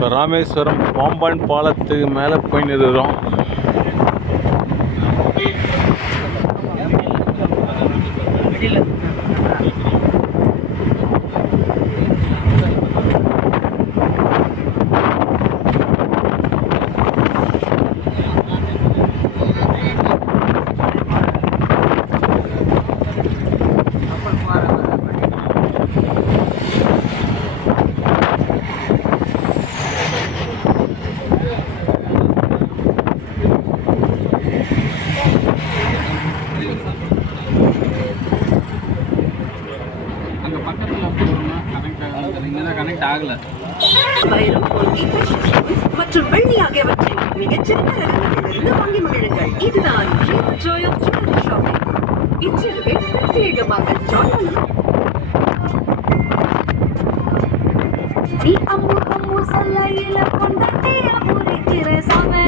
இப்போ ராமேஸ்வரம் பாம்பான் பாலத்துக்கு மேலே போய் நிறுறோம். மற்றும் வெள்ளி ஆகியவற்றின் மிகச்சிறந்த ரகங்களிலிருந்து வாங்கி மகிழுங்கள். இதுதான் ஜாய் ஆஃப் ஜுவல்லரி ஷாப்பிங். இச்சிறுவில் பிரத்யேகமாக நீ அம்மு அம்மு சல்லையில கொண்டாட்டிய முறைக்கிற சமை